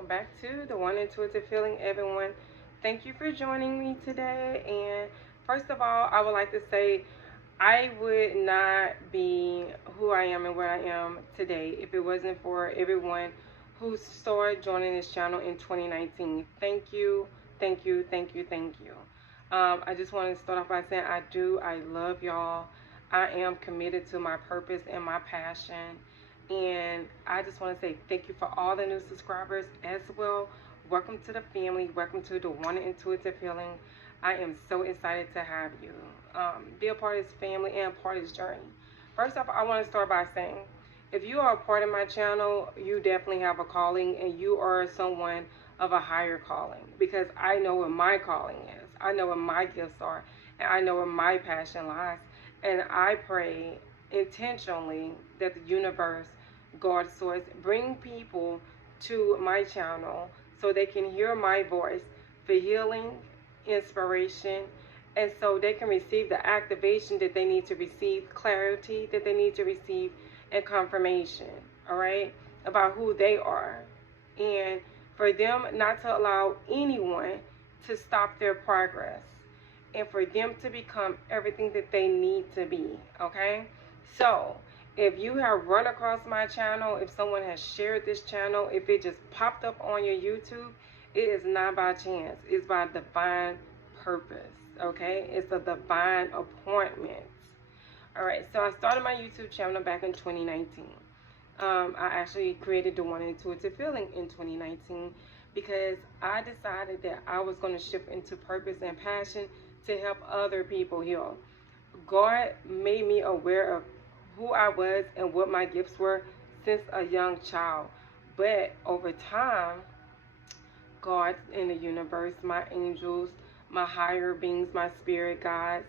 welcome back to the One Intuitive Feeling, everyone. Thank you for joining me today. And first of all, I would like to say I would not be who I am and where I am today if it wasn't for everyone who started joining this channel in 2019. Thank you, thank you, thank you, thank you. I just want to start off by saying I love y'all. I am committed to my purpose and my passion. And I just want to say thank you for all the new subscribers as well. Welcome to the family. Welcome to the One Intuitive Healing. I am so excited to have you. Be a part of this family and part of this journey. First off, I want to start by saying if you are a part of my channel, you definitely have a calling and you are someone of a higher calling, because I know what my calling is. I know what my gifts are, and I know where my passion lies. And I pray intentionally that the universe, God source, bring people to my channel so they can hear my voice for healing, inspiration, and so they can receive the activation that they need to receive, clarity that they need to receive, and confirmation, all right, about who they are. And for them not to allow anyone to stop their progress, and for them to become everything that they need to be, okay? So, if you have run across my channel, if someone has shared this channel, if it just popped up on your YouTube, it is not by chance. It's by divine purpose, okay? It's a divine appointment. All right, so I started my YouTube channel back in 2019. I actually created the One Intuitive Feeling in 2019 because I decided that I was going to shift into purpose and passion to help other people heal. God made me aware of who I was and what my gifts were since a young child. But over time, God in the universe, my angels, my higher beings, my spirit guides,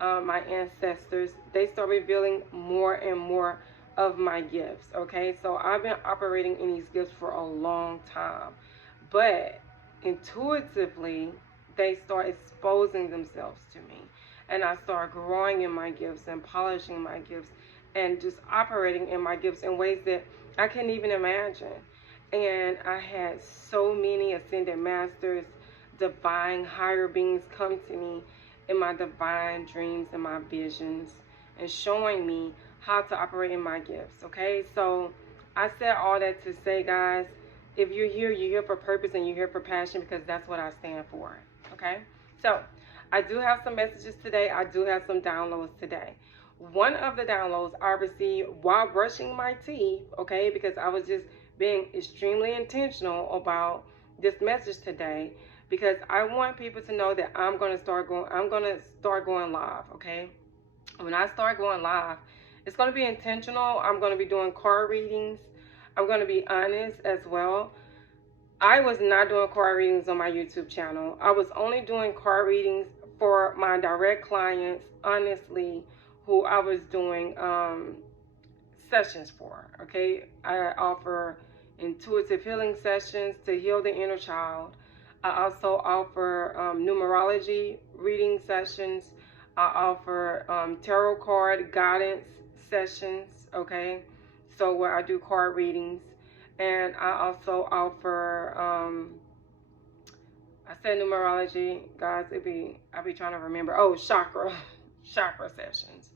my ancestors, they start revealing more and more of my gifts, okay? So I've been operating in these gifts for a long time. But intuitively, they start exposing themselves to me. And I start growing in my gifts and polishing my gifts and just operating in my gifts in ways that I can't even imagine. And I had so many ascended masters, divine higher beings come to me in my divine dreams and my visions and showing me how to operate in my gifts, okay? So I said all that to say, guys, if you're here for purpose and you're here for passion, because that's what I stand for, okay? So I do have some messages today. I do have some downloads today. One of the downloads I received while brushing my teeth, okay, because I was just being extremely intentional about this message today, because I want people to know that I'm going to start going live, okay? When I start going live, it's going to be intentional. I'm going to be doing card readings. I'm going to be honest as well. I was not doing card readings on my YouTube channel. I was only doing card readings for my direct clients, honestly, who I was doing sessions for, okay? I offer intuitive healing sessions to heal the inner child. I also offer numerology reading sessions. I offer tarot card guidance sessions, okay? So where I do card readings. And I also offer, I said numerology, guys, I'll be trying to remember. Oh, chakra sessions.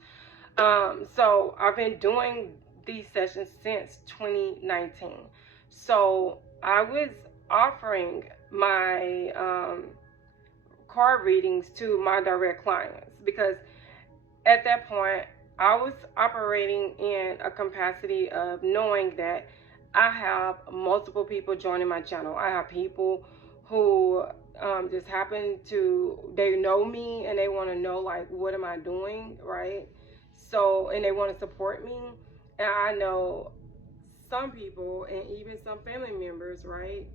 So I've been doing these sessions since 2019. So I was offering my card readings to my direct clients because at that point I was operating in a capacity of knowing that I have multiple people joining my channel. I have people who just happen to, they know me and they want to know, like, what am I doing, right? So, and they want to support me. And I know some people and even some family members, right?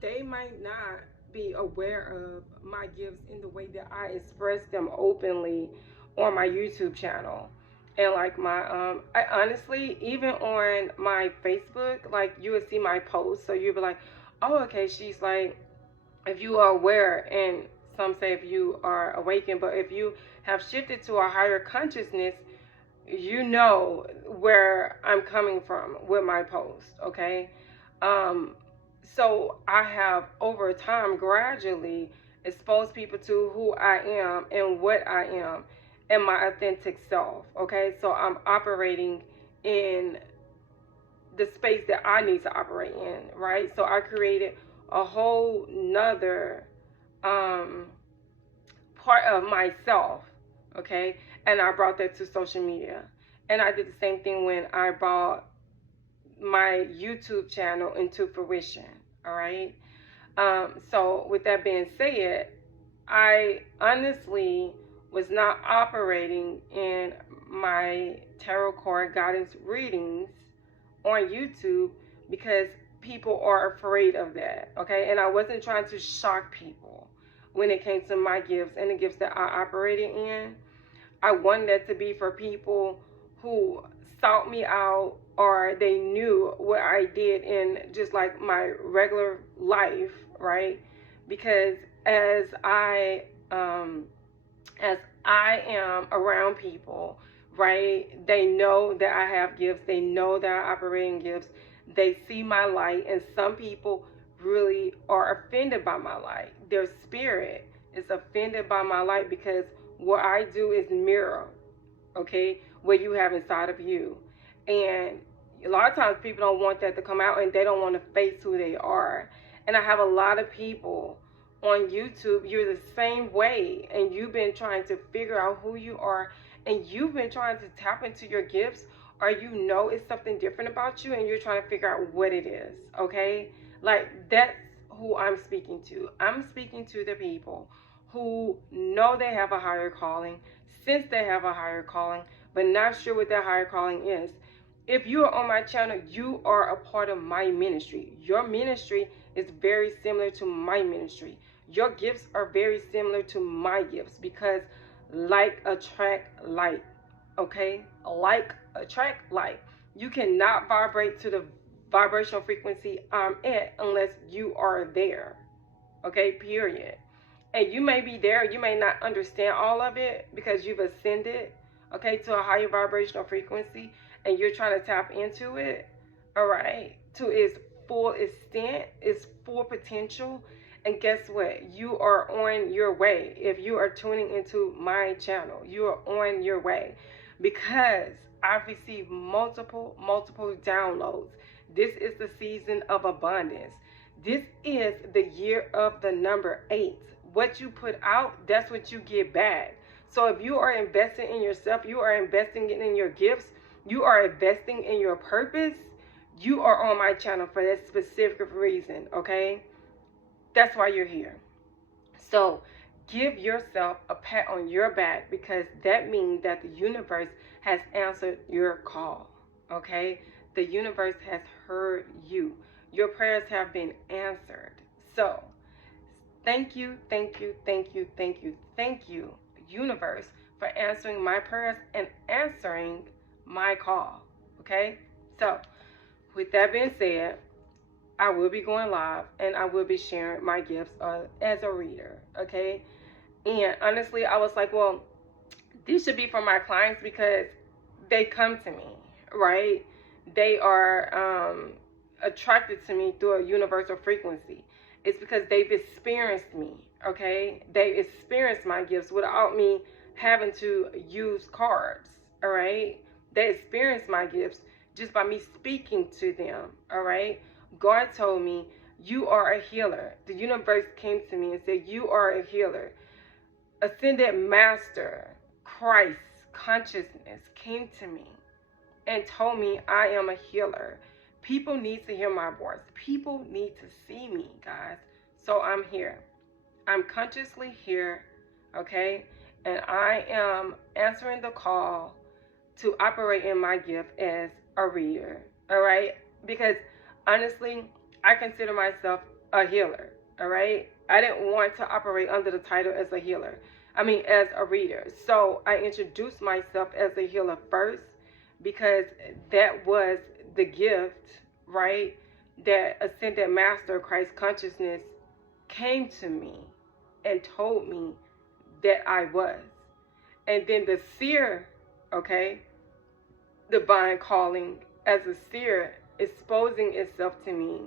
They might not be aware of my gifts in the way that I express them openly on my YouTube channel. And like my, I honestly, even on my Facebook, like you would see my posts. So you'd be like, oh, okay, she's like, if you are aware, and some say if you are awakened, but if you have shifted to a higher consciousness, you know where I'm coming from with my post, okay? So I have over time gradually exposed people to who I am and what I am and my authentic self. Okay, so I'm operating in the space that I need to operate in, right? So I created a whole nother um, part of myself, okay? And I brought that to social media. And I did the same thing when I brought my YouTube channel into fruition, all right? So with that being said, I honestly was not operating in my tarot card guidance readings on YouTube because people are afraid of that, okay? And I wasn't trying to shock people when it came to my gifts and the gifts that I operated in. I wanted that to be for people who sought me out or they knew what I did in just like my regular life, right? Because as I um, as I am around people, right? They know that I have gifts. They know that I operate in gifts. They see my light, and some people really are offended by my light. Their spirit is offended by my light because what I do is mirror, okay, what you have inside of you. And a lot of times people don't want that to come out and they don't want to face who they are. And I have a lot of people on YouTube, you're the same way, and you've been trying to figure out who you are, and you've been trying to tap into your gifts, or you know it's something different about you and you're trying to figure out what it is, okay? Like, that's who I'm speaking to. I'm speaking to the people who know they have a higher calling, since they have a higher calling, but not sure what that higher calling is. If you are on my channel, you are a part of my ministry. Your ministry is very similar to my ministry. Your gifts are very similar to my gifts because like attract like, okay? Like attract like. You cannot vibrate to the vibrational frequency I'm at unless you are there, okay? Period. And you may be there, you may not understand all of it because you've ascended, okay, to a higher vibrational frequency and you're trying to tap into it, all right, to its full extent, its full potential. And guess what? You are on your way. If you are tuning into my channel, you are on your way because I've received multiple downloads. This is the season of abundance. This is the year of the number 8. What you put out, that's what you get back. So if you are investing in yourself, you are investing in your gifts, you are investing in your purpose, you are on my channel for that specific reason, okay? That's why you're here. So give yourself a pat on your back because that means that the universe has answered your call, okay? The universe has heard you. Your prayers have been answered. So thank you, universe, for answering my prayers and answering my call, okay? So with that being said, I will be going live and I will be sharing my gifts as a reader, okay? And honestly, I was like, well, these should be for my clients because they come to me, right? They are attracted to me through a universal frequency. It's because they've experienced me, okay? They experienced my gifts without me having to use cards, all right? They experienced my gifts just by me speaking to them, all right? God told me, you are a healer. The universe came to me and said, you are a healer. Ascended Master, Christ, consciousness came to me and told me I am a healer. People need to hear my voice. People need to see me, guys. So I'm here. I'm consciously here, okay? And I am answering the call to operate in my gift as a reader, all right? Because honestly, I consider myself a healer, all right? I didn't want to operate under the title as a healer. As a reader. So I introduced myself as a healer first because that was the gift, right? That Ascended Master, Christ Consciousness, came to me and told me that I was. And then the seer, okay, divine calling as a seer exposing itself to me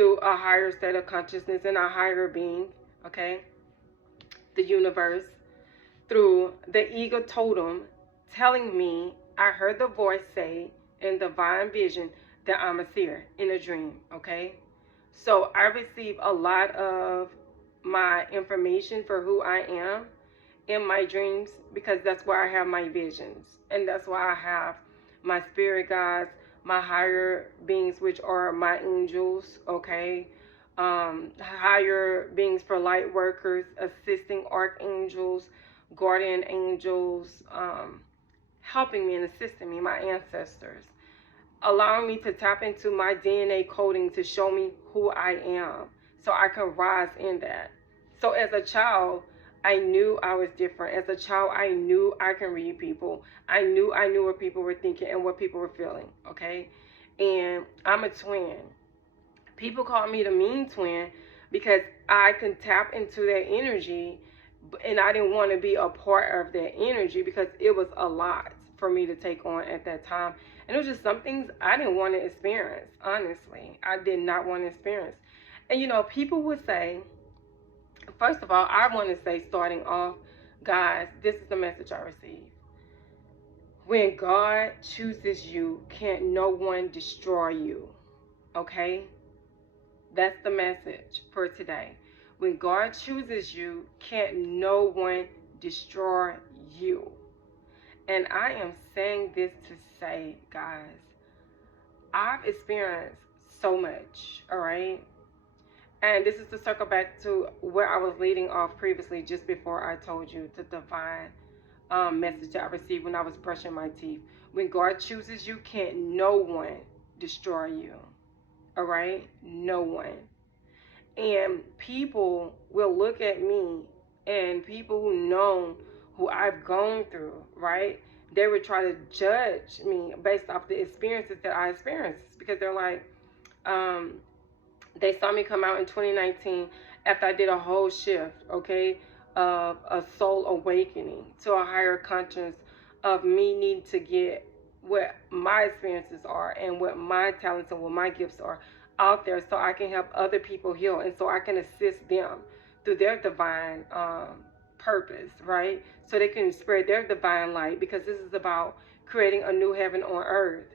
through a higher state of consciousness and a higher being, okay, the universe, through the ego totem telling me, I heard the voice say in divine vision that I'm a seer in a dream, okay? So I receive a lot of my information for who I am in my dreams, because that's where I have my visions, and that's why I have my spirit guides, my higher beings, which are my angels, okay, higher beings for light workers, assisting archangels, guardian angels, helping me and assisting me, my ancestors, allowing me to tap into my DNA coding to show me who I am so I can rise in that. So as a child, I knew I was different. As a child, I knew I can read people. I knew what people were thinking and what people were feeling, okay? And I'm a twin. People call me the mean twin because I can tap into that energy, and I didn't want to be a part of that energy because it was a lot for me to take on at that time. And it was just some things I didn't want to experience, honestly. I did not want to experience. And, you know, people would say, first of all, I want to say, starting off, guys, this is the message I received. When God chooses you, can't no one destroy you, okay? That's the message for today. When God chooses you, can't no one destroy you. And I am saying this to say, guys, I've experienced so much, all right? And this is to circle back to where I was leading off previously, just before I told you the divine message that I received when I was brushing my teeth. When God chooses you, can't no one destroy you, all right? No one. And people will look at me, and people who know who I've gone through, right? They would try to judge me based off the experiences that I experienced, because they're like, they saw me come out in 2019 after I did a whole shift, okay, of a soul awakening to a higher conscience of me needing to get what my experiences are and what my talents and what my gifts are out there so I can help other people heal, and so I can assist them through their divine purpose, right? So they can spread their divine light, because this is about creating a new heaven on earth,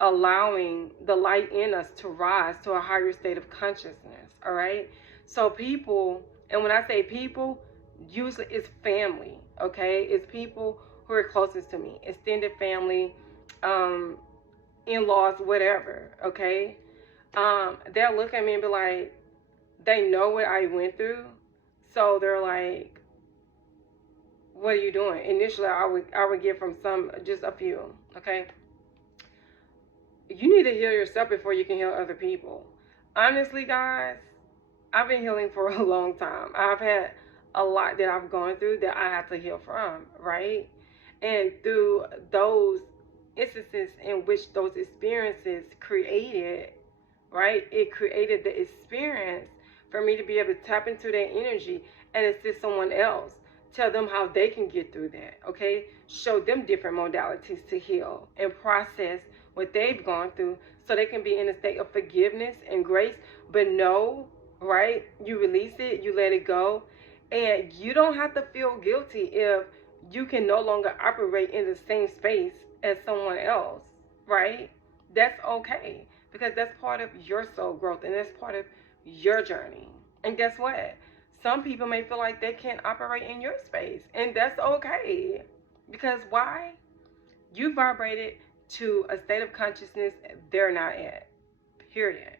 allowing the light in us to rise to a higher state of consciousness, all right? So people, and when I say people, usually it's family, okay? It's people who are closest to me, extended family, in-laws, whatever, okay? They'll look at me and be like, they know what I went through, so they're like, what are you doing? Initially, I would get from just a few, okay? You need to heal yourself before you can heal other people. Honestly, guys, I've been healing for a long time. I've had a lot that I've gone through that I have to heal from, right? And through those instances in which those experiences created, right? It created the experience for me to be able to tap into that energy and assist someone else. Tell them how they can get through that, okay? Show them different modalities to heal and process what they've gone through so they can be in a state of forgiveness and grace. But no, right? You release it, you let it go. And you don't have to feel guilty if you can no longer operate in the same space as someone else, right? That's okay, because that's part of your soul growth and that's part of your journey. And guess what? Some people may feel like they can't operate in your space, and that's okay. Because why? You vibrated to a state of consciousness they're not at, period.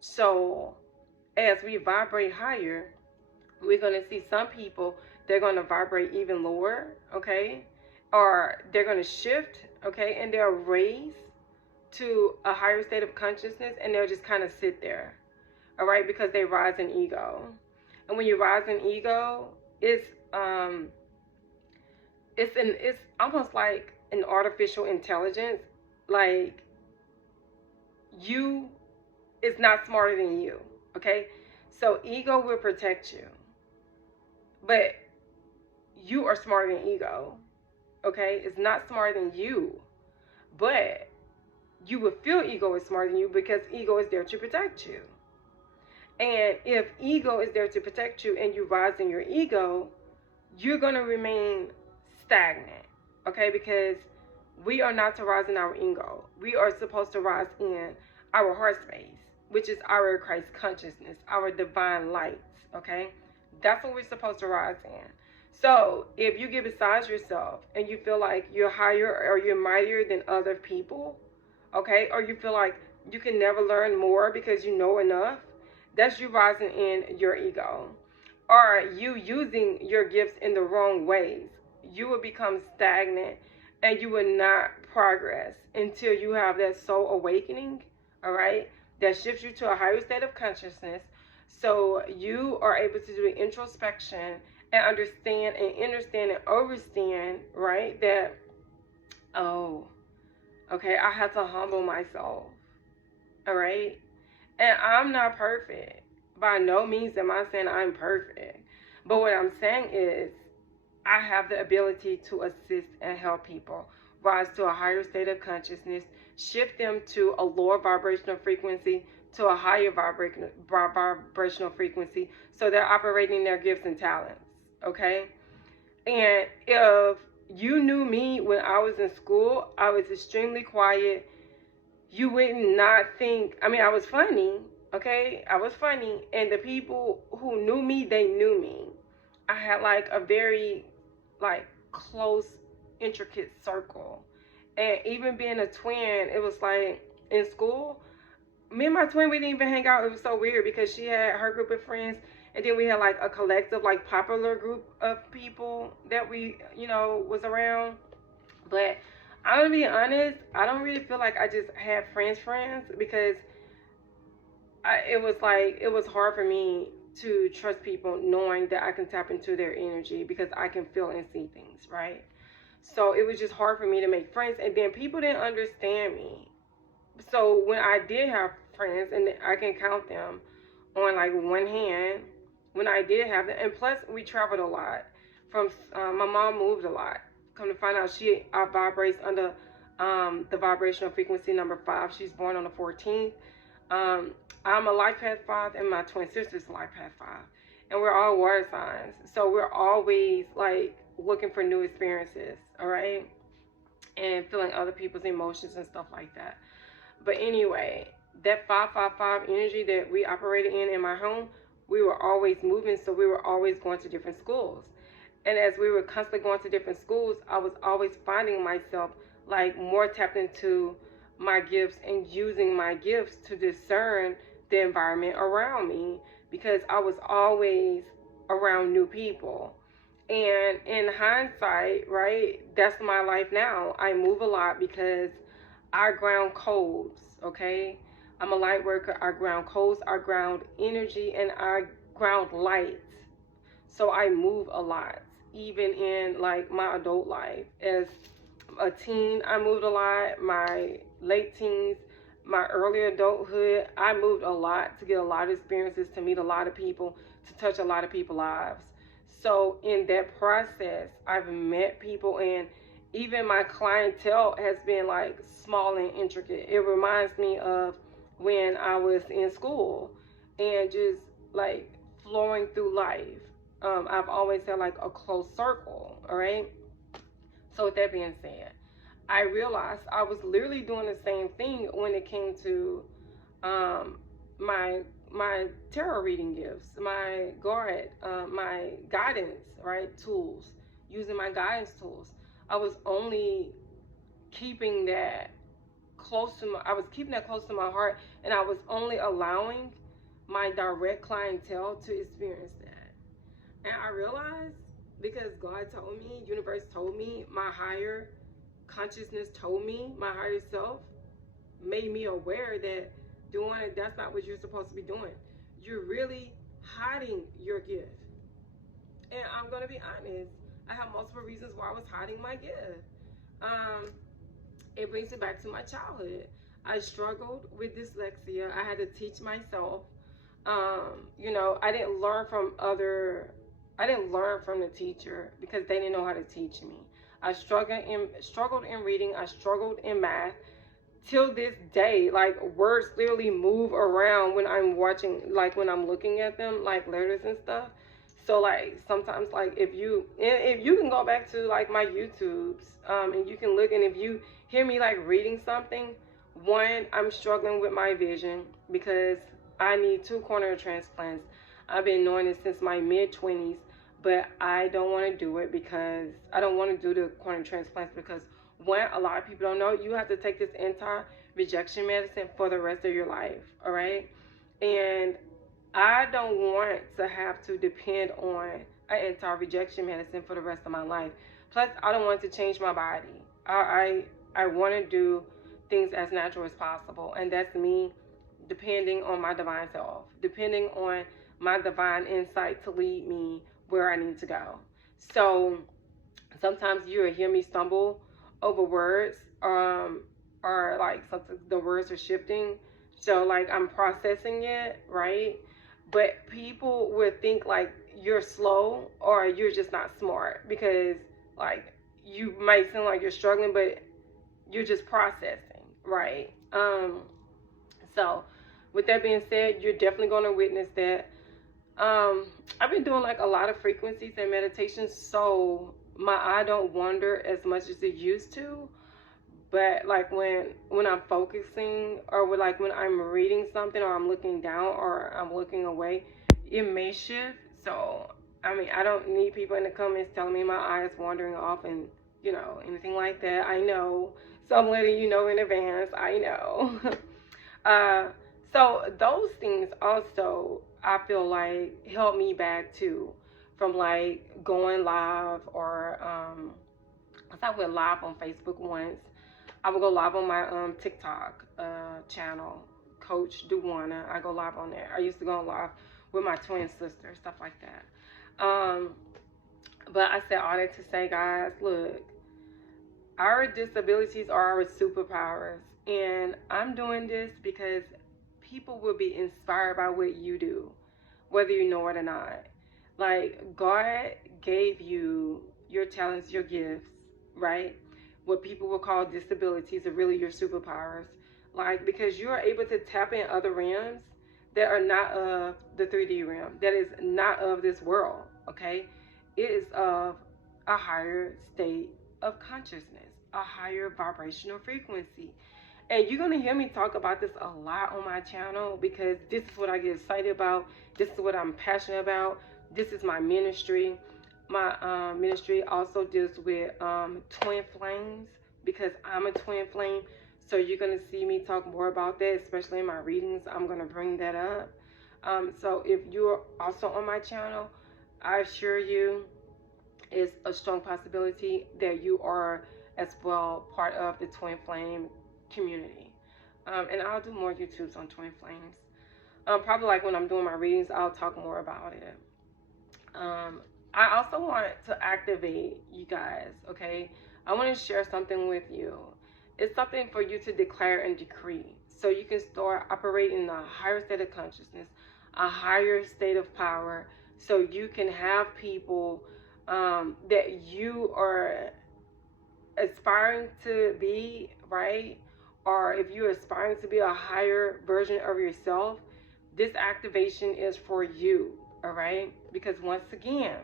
So as we vibrate higher, we're going to see some people, they're going to vibrate even lower, okay? Or they're going to shift, okay? And they'll raise to a higher state of consciousness, and they'll just kind of sit there, all right? Because they rise in ego. And when you rise in ego, it's almost like an artificial intelligence. Like, you is not smarter than you, okay? So ego will protect you, but you are smarter than ego, okay? It's not smarter than you, but you will feel ego is smarter than you because ego is there to protect you. And if ego is there to protect you and you rise in your ego, you're going to remain stagnant, okay? Because we are not to rise in our ego. We are supposed to rise in our heart space, which is our Christ consciousness, our divine light, okay? That's what we're supposed to rise in. So if you get beside yourself and you feel like you're higher or you're mightier than other people, okay, or you feel like you can never learn more because you know enough, that's you rising in your ego. Or you using your gifts in the wrong ways. You will become stagnant and you will not progress until you have that soul awakening, all right, that shifts you to a higher state of consciousness. So you are able to do the introspection and understand and understand and overstand, right, that, oh, okay, I have to humble myself, all right? And I'm not perfect. By no means am I saying I'm perfect. But what I'm saying is I have the ability to assist and help people rise to a higher state of consciousness, shift them to a lower vibrational frequency to a higher vibrational frequency, so they're operating their gifts and talents, okay? And if you knew me when I was in school, I was extremely quiet. You would not think, I mean, I was funny, okay? I was funny, and the people who knew me, they knew me. I had like a very like close, intricate circle. And even being a twin, it was like in school, me and my twin, we didn't even hang out. It was so weird because she had her group of friends, and then we had like a collective, like popular group of people that we, was around. But I'm gonna be honest, I don't really feel like I just had friends because it was hard for me to trust people knowing that I can tap into their energy because I can feel and see things, right? So it was just hard for me to make friends, and then people didn't understand me. So when I did have friends, and I can count them on like one hand, when I did have them, and plus we traveled a lot. My mom moved a lot. Come to find out, she vibrates under the vibrational frequency number 5. She's born on the 14th. I'm a life path 5, and my twin sister's a life path 5, and we're all water signs. So we're always like looking for new experiences, all right, and feeling other people's emotions and stuff like that. But anyway, that 555 energy that we operated in my home, we were always moving, so we were always going to different schools. And as we were constantly going to different schools, I was always finding myself like more tapped into my gifts and using my gifts to discern the environment around me, because I was always around new people. And in hindsight, right, that's my life now. I move a lot because I ground codes, okay? I'm a light worker. I ground codes, I ground energy, and I ground light. So I move a lot, even in like my adult life. As a teen, I moved a lot. My late teens, my early adulthood, I moved a lot to get a lot of experiences, to meet a lot of people, to touch a lot of people's lives. So in that process, I've met people, and even my clientele has been like small and intricate. It reminds me of when I was in school and just like flowing through life. I've always had like a close circle, all right? So with that being said, I realized I was literally doing the same thing when it came to my tarot reading gifts, my my guidance, right, tools, using my guidance tools. I was only keeping that I was keeping that close to my heart, and I was only allowing my direct clientele to experience that. And I realized, because God told me, universe told me, my higher consciousness told me, my higher self made me aware that that's not what you're supposed to be doing. You're really hiding your gift. And I'm gonna be honest, I have multiple reasons why I was hiding my gift. It brings it back to my childhood. I struggled with dyslexia. I had to teach myself. I didn't learn from the teacher because they didn't know how to teach me. I struggled in reading. I struggled in math till this day, like words literally move around when I'm watching, like when I'm looking at them, like letters and stuff. So like sometimes, like if you can go back to like my YouTubes, and you can look, and if you hear me like reading something, one, I'm struggling with my vision because I need two cornea transplants. I've been knowing it since my mid 20s, but I don't want to do it because I don't want to do the cornea transplants because one, a lot of people don't know you have to take this anti-rejection medicine for the rest of your life. All right, and I don't want to have to depend on an anti-rejection medicine for the rest of my life. Plus, I don't want to change my body. I want to do things as natural as possible, and that's me depending on my divine self, depending on my divine insight to lead me where I need to go. So sometimes you'll hear me stumble over words, or like something, the words are shifting. So like I'm processing it, right? But people would think like you're slow or you're just not smart because like you might seem like you're struggling, but you're just processing, right? So with that being said, you're definitely going to witness that. I've been doing like a lot of frequencies and meditations, so my eye don't wander as much as it used to. But like when I'm focusing, or like when I'm reading something, or I'm looking down, or I'm looking away, it may shift. So I mean, I don't need people in the comments telling me my eye is wandering off and anything like that. I know, so I'm letting you know in advance. I know. uh, so those things also I feel like help me back too, from like going live, or I went live on Facebook once. I would go live on my TikTok channel, Coach Duwana. I go live on there. I used to go live with my twin sister, stuff like that. But I said all that to say, guys, look, our disabilities are our superpowers, and I'm doing this because people will be inspired by what you do, whether you know it or not. Like, God gave you your talents, your gifts, right? What people will call disabilities are really your superpowers. Like, because you are able to tap in other realms that are not of the 3D realm, that is not of this world, okay? It is of a higher state of consciousness, a higher vibrational frequency. And you're going to hear me talk about this a lot on my channel because this is what I get excited about. This is what I'm passionate about. This is my ministry. My ministry also deals with twin flames because I'm a twin flame. So you're going to see me talk more about that, especially in my readings. I'm going to bring that up. So if you're also on my channel, I assure you it's a strong possibility that you are as well part of the twin flame community. And I'll do more YouTubes on twin flames. Probably like when I'm doing my readings, I'll talk more about it. I also want to activate you guys, okay? I want to share something with you. It's something for you to declare and decree so you can start operating in a higher state of consciousness, a higher state of power, so you can have people that you are aspiring to be, right? Or if you're aspiring to be a higher version of yourself, this activation is for you, all right? Because once again,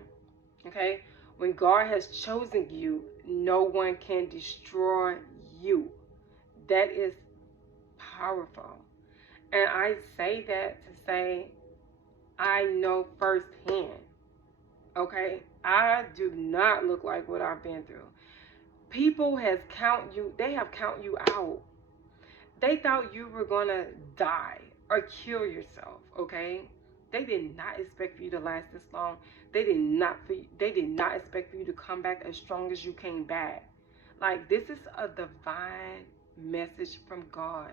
okay, when God has chosen you, no one can destroy you. That is powerful. And I say that to say, I know firsthand, okay? I do not look like what I've been through. People have count you out. They thought you were gonna die or kill yourself, okay? They did not expect for you to last this long. They did not expect for you to come back as strong as you came back. Like, this is a divine message from God.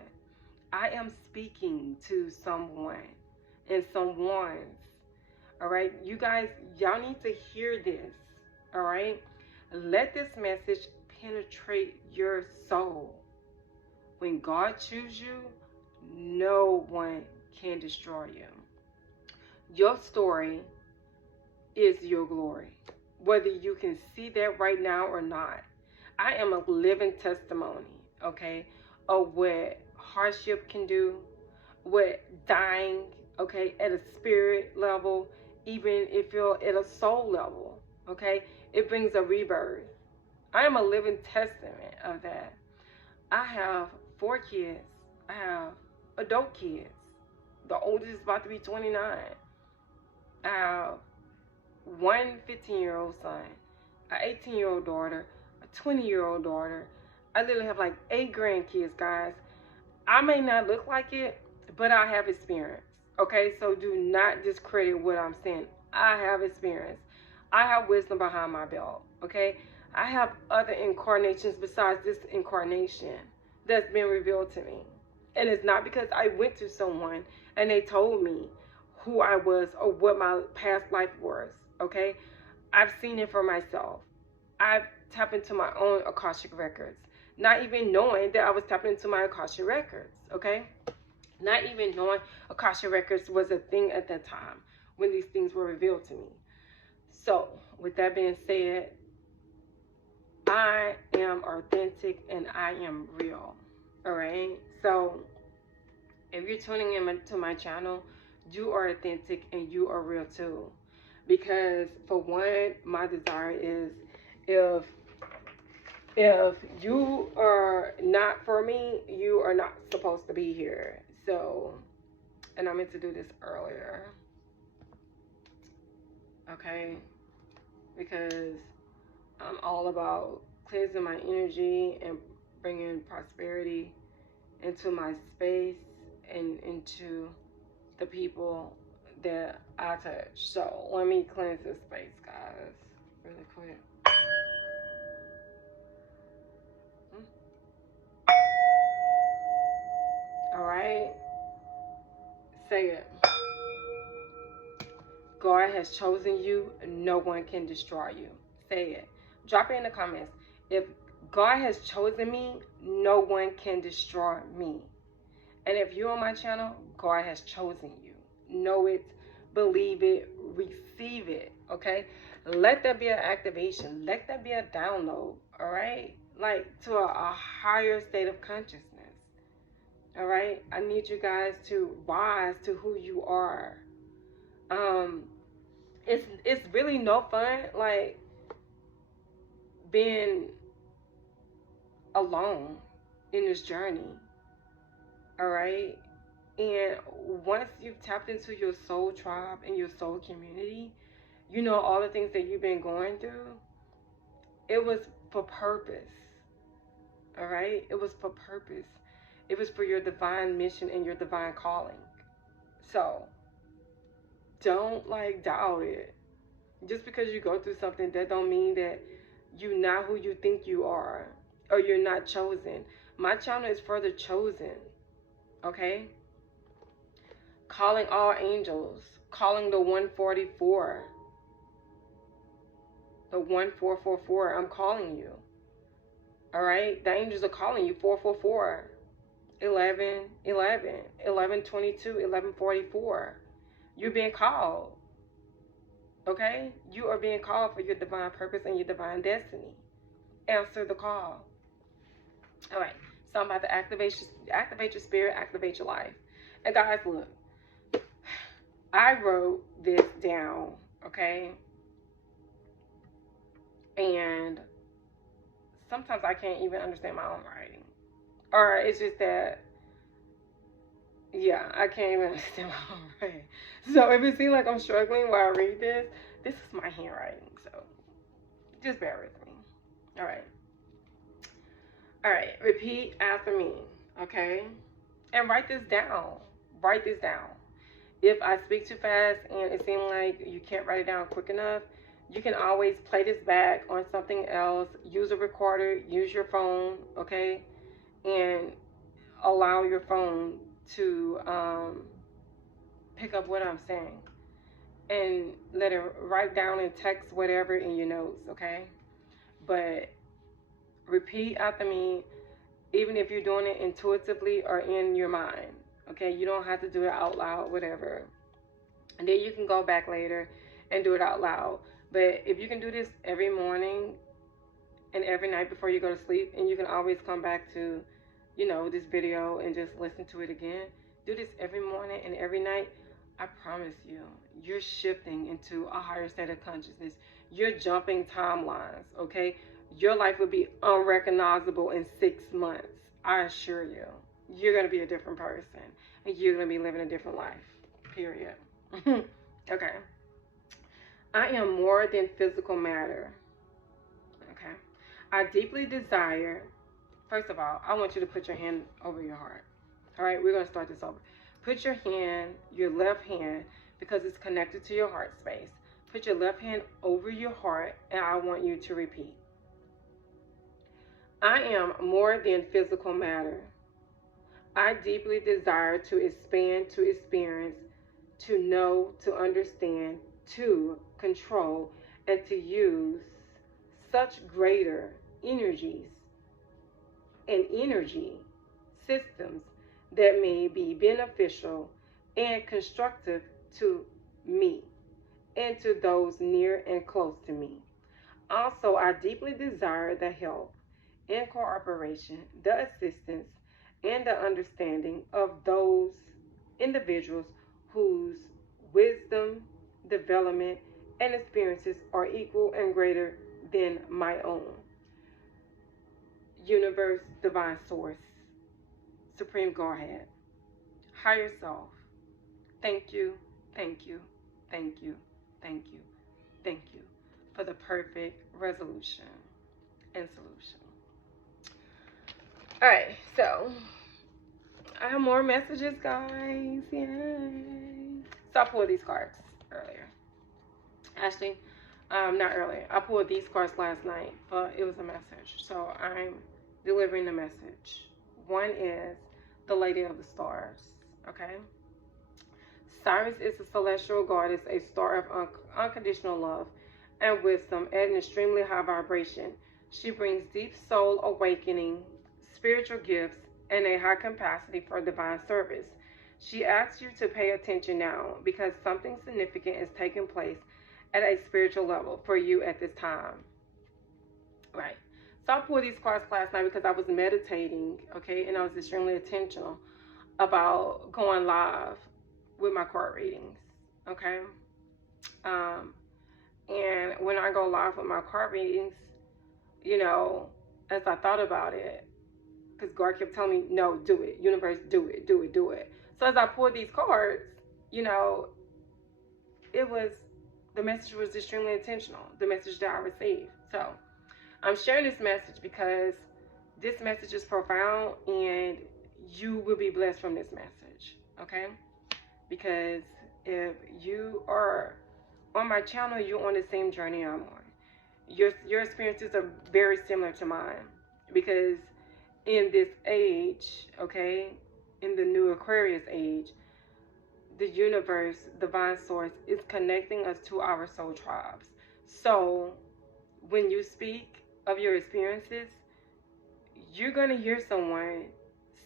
I am speaking to someone and someone's. All right, you guys, y'all need to hear this. All right, let this message penetrate your soul. When God chooses you, no one can destroy you. Your story is your glory, whether you can see that right now or not. I am a living testimony, okay, of what hardship can do, what dying, okay, at a spirit level, even if you're at a soul level, okay, it brings a rebirth. I am a living testament of that. I have 4 kids. I have adult kids. The oldest is about to be 29. I have one 15-year-old son, an 18-year-old daughter, a 20-year-old daughter. I literally have like 8 grandkids, guys. I may not look like it, but I have experience. Okay, so do not discredit what I'm saying. I have experience. I have wisdom behind my belt. Okay, I have other incarnations besides this incarnation that's been revealed to me. And it's not because I went to someone and they told me who I was or what my past life was. Okay, I've seen it for myself. I've tapped into my own Akashic records, not even knowing that I was tapping into my Akashic records. Okay, not even knowing Akasha Records was a thing at that time when these things were revealed to me. So, with that being said, I am authentic and I am real. All right? So, if you're tuning in to my channel, you are authentic and you are real too. Because, for one, my desire is if you are not for me, you are not supposed to be here. So, and I meant to do this earlier, okay, because I'm all about cleansing my energy and bringing prosperity into my space and into the people that I touch. So let me cleanse this space, guys, really quick. All right, say it. God has chosen you. No one can destroy you. Say it. Drop it in the comments. If God has chosen me, no one can destroy me. And if you're on my channel, God has chosen you. Know it, believe it, receive it, okay? Let that be an activation. Let that be a download, all right? Like to a higher state of consciousness, all right? I need you guys to rise to who you are. It's really no fun, like, being alone in this journey, all right? And once you've tapped into your soul tribe and your soul community, you know all the things that you've been going through, it was for purpose, all right? It was for purpose. It was for your divine mission and your divine calling. So don't like doubt it. Just because you go through something, that don't mean that you're not who you think you are, or you're not chosen. My channel is for the chosen, okay? Calling all angels, calling the 144, the 1444, I'm calling you, all right? The angels are calling you, 444, 11, 11, 1122, 1144. You're being called. Okay? You are being called for your divine purpose and your divine destiny. Answer the call. All right. So I'm about to activate your spirit, activate your life. And guys, look. I wrote this down, okay? And sometimes I can't even understand my own writing. Or it's just that, yeah, I can't even understand my own writing. So if it seems like I'm struggling while I read this, this is my handwriting. So just bear with me. All right. All right. Repeat after me, okay? And write this down. Write this down. If I speak too fast and it seems like you can't write it down quick enough, you can always play this back on something else. Use a recorder. Use your phone, okay? And allow your phone to pick up what I'm saying. And let it write down and text whatever in your notes, okay? But repeat after me, even if you're doing it intuitively or in your mind, okay? You don't have to do it out loud, whatever. And then you can go back later and do it out loud. But if you can do this every morning and every night before you go to sleep, and you can always come back to this video and just listen to it again. Do this every morning and every night. I promise you, you're shifting into a higher state of consciousness. You're jumping timelines, okay? Your life will be unrecognizable in 6 months. I assure you. You're going to be a different person. And you're going to be living a different life. Period. Okay. I am more than physical matter. Okay. I deeply desire. First of all, I want you to put your hand over your heart. All right, we're going to start this over. Put your hand, your left hand, because it's connected to your heart space. Put your left hand over your heart, and I want you to repeat. I am more than physical matter. I deeply desire to expand, to experience, to know, to understand, to control, and to use such greater energies and energy systems that may be beneficial and constructive to me and to those near and close to me. Also, I deeply desire the help and cooperation, the assistance, and the understanding of those individuals whose wisdom, development, and experiences are equal and greater than my own. Universe, divine source, supreme Godhead, higher self, thank you, thank you, thank you, thank you, thank you for the perfect resolution and solution. All right, so I have more messages, guys. Yay. So I pulled these cards earlier. Actually, not earlier. I pulled these cards last night, but it was a message. So I'm delivering the message. One is the Lady of the Stars. Okay. Sirius is a celestial goddess, a star of unconditional love and wisdom at an extremely high vibration. She brings deep soul awakening, spiritual gifts, and a high capacity for divine service. She asks you to pay attention now because something significant is taking place at a spiritual level for you at this time. Right. So I pulled these cards last night because I was meditating, okay, and I was extremely intentional about going live with my card readings, okay? And when I go live with my card readings, as I thought about it, because God kept telling me, no, do it. Universe, do it, do it, do it. So as I pulled these cards, the message was extremely intentional, the message that I received. So I'm sharing this message because this message is profound and you will be blessed from this message, okay? Because if you are on my channel, you're on the same journey I'm on. Your experiences are very similar to mine because in this age, okay, in the new Aquarius age, the universe, divine source, is connecting us to our soul tribes. So when you speak of your experiences, you're going to hear someone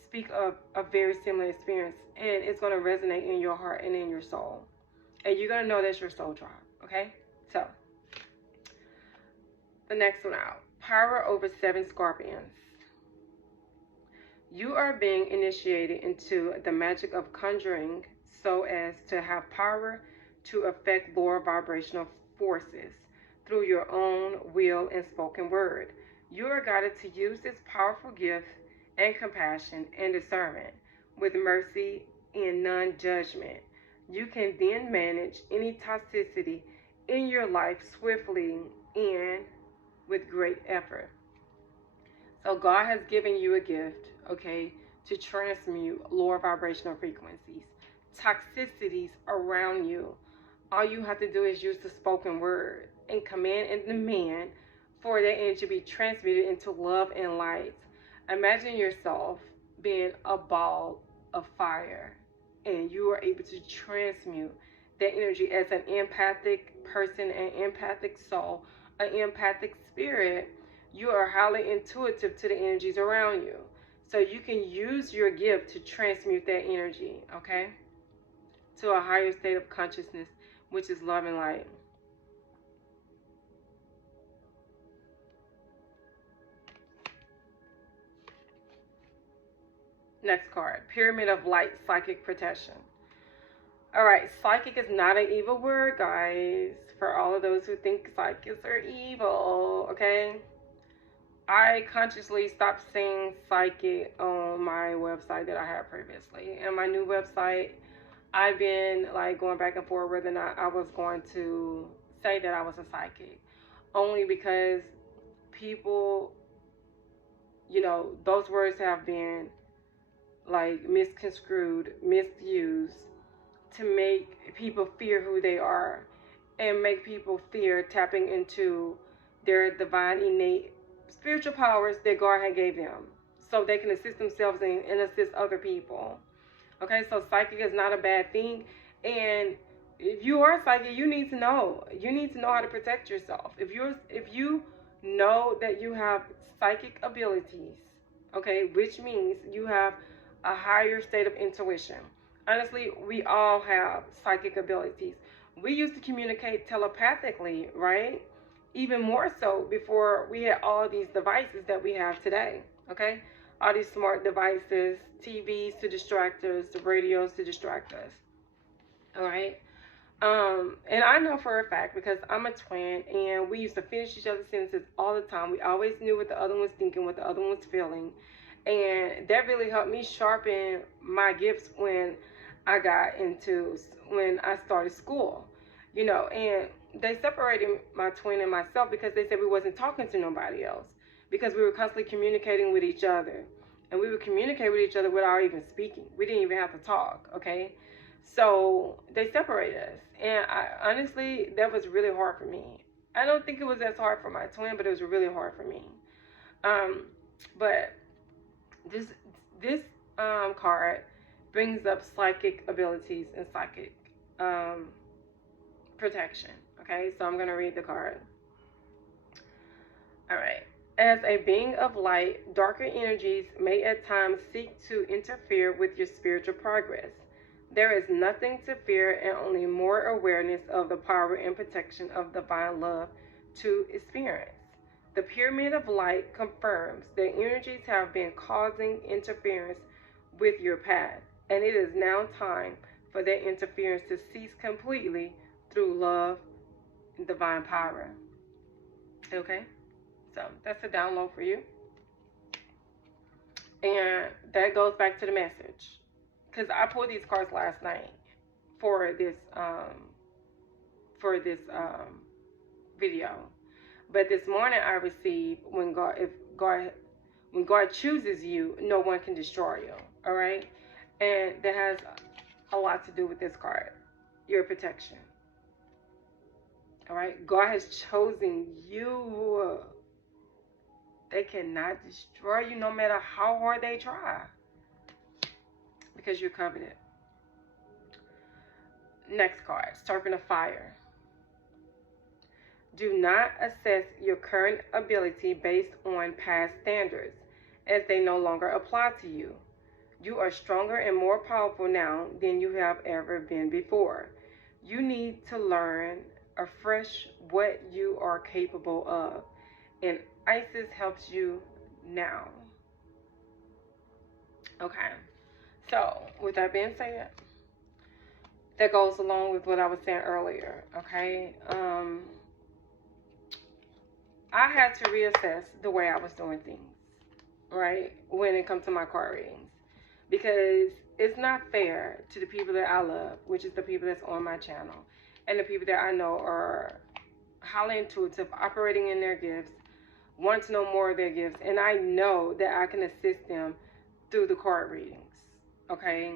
speak of a very similar experience, and it's going to resonate in your heart and in your soul. And you're going to know that's your soul tribe, okay? So, the next one out. Power over 7 scorpions. You are being initiated into the magic of conjuring so as to have power to affect lower vibrational forces through your own will and spoken word. You are guided to use this powerful gift and compassion and discernment with mercy and non-judgment. You can then manage any toxicity in your life swiftly and with great effort. So God has given you a gift, okay, to transmute lower vibrational frequencies, toxicities around you. All you have to do is use the spoken word and command and demand for that energy to be transmuted into love and light. Imagine yourself being a ball of fire and you are able to transmute that energy as an empathic person, an empathic soul, an empathic spirit. You are highly intuitive to the energies around you. So you can use your gift to transmute that energy, okay, to a higher state of consciousness, which is love and light. Next card, Pyramid of Light, Psychic Protection. All right, psychic is not an evil word, guys. For all of those who think psychics are evil, okay? I consciously stopped saying psychic on my website that I had previously. And my new website, I've been like going back and forth whether or not I was going to say that I was a psychic. Only because people, you know, those words have been like misconstrued, misused to make people fear who they are and make people fear tapping into their divine innate spiritual powers that God had gave them so they can assist themselves and assist other people. Okay, so psychic is not a bad thing. And if you are psychic, you need to know. You need to know how to protect yourself. If you know that you have psychic abilities, okay, which means you have a higher state of intuition. Honestly, we all have psychic abilities. We used to communicate telepathically, right? Even more so before we had all these devices that we have today, okay? All these smart devices, TVs to distract us, the radios to distract us, all right? And I know for a fact because I'm a twin and we used to finish each other's sentences all the time. We always knew what the other one was thinking, what the other one was feeling. And that really helped me sharpen my gifts when I started school, you know, and they separated my twin and myself because they said we wasn't talking to nobody else because we were constantly communicating with each other. And we would communicate with each other without even speaking. We didn't even have to talk, okay? So they separated us. And honestly, that was really hard for me. I don't think it was as hard for my twin, but it was really hard for me. But this card brings up psychic abilities and psychic protection. Okay, so I'm going to read the card. All right. As a being of light, darker energies may at times seek to interfere with your spiritual progress. There is nothing to fear and only more awareness of the power and protection of divine love to experience. The Pyramid of Light confirms that energies have been causing interference with your path, and it is now time for that interference to cease completely through love and divine power. Okay? So that's a download for you. And that goes back to the message. Because I pulled these cards last night for this video. But this morning I received when God chooses you, no one can destroy you. Alright? And that has a lot to do with this card. Your protection. Alright? God has chosen you. They cannot destroy you no matter how hard they try. Because you're coveted. Next card, Serpent of Fire. Do not assess your current ability based on past standards, as they no longer apply to you. You are stronger and more powerful now than you have ever been before. You need to learn afresh what you are capable of, and Isis helps you now. Okay, so with that being said, that goes along with what I was saying earlier, okay? I had to reassess the way I was doing things, right, when it comes to my card readings. Because it's not fair to the people that I love, which is the people that's on my channel, and the people that I know are highly intuitive, operating in their gifts, want to know more of their gifts, and I know that I can assist them through the card readings, okay?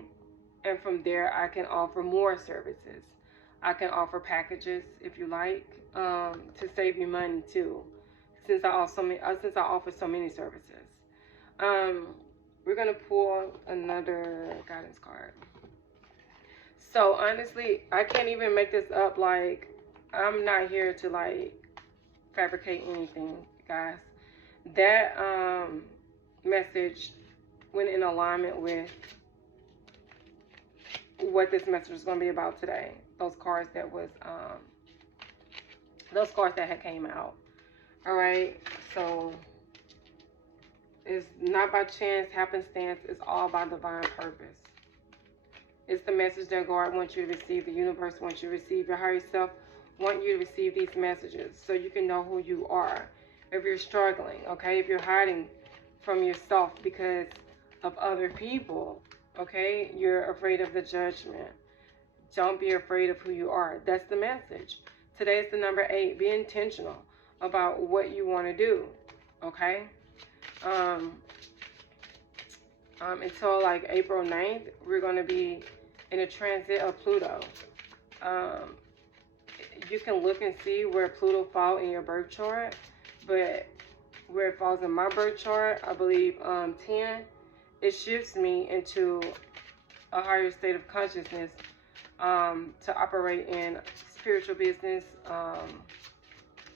And from there, I can offer more services. I can offer packages, if you like, to save you money too, since I offer so many services. We're gonna pull another guidance card. So honestly, I can't even make this up. Like, I'm not here to like fabricate anything, guys. That message went in alignment with what this message is going to be about today. Those cards that had came out. All right, so It's not by chance, happenstance. It's all by divine purpose. It's the message that God wants you to receive. The universe wants you to receive. Your higher self wants you to receive these messages so you can know who you are. If you're struggling, okay? If you're hiding from yourself because of other people, okay? You're afraid of the judgment. Don't be afraid of who you are. That's the message. Today is the number 8. Be intentional about what you want to do, okay? Until like April 9th, we're going to be in a transit of Pluto. You can look and see where Pluto falls in your birth chart, but where it falls in my birth chart, I believe 10, it shifts me into a higher state of consciousness to operate in spiritual business,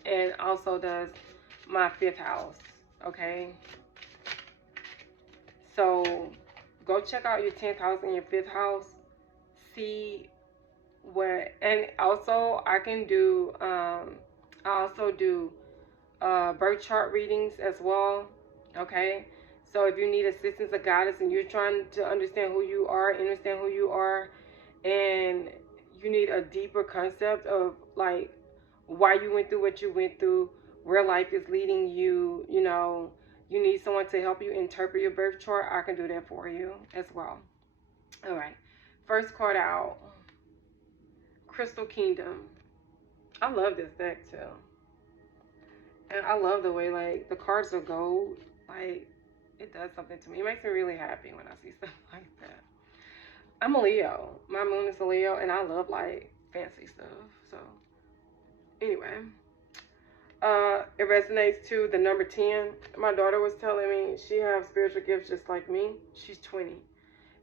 and also does my 5th house, okay? So go check out your 10th house and your 5th house. See where, and also I also do birth chart readings as well, okay? So if you need assistance or guidance and you're trying to understand who you are, and you need a deeper concept of like why you went through what you went through, where life is leading you, you know, you need someone to help you interpret your birth chart, I can do that for you as well. All right. First card out, Crystal Kingdom. I love this deck too. And I love the way like the cards are gold. Like it does something to me. It makes me really happy when I see stuff like that. I'm a Leo. My moon is a Leo and I love like fancy stuff. So anyway. It resonates to the number 10. My daughter was telling me she has spiritual gifts just like me. She's 20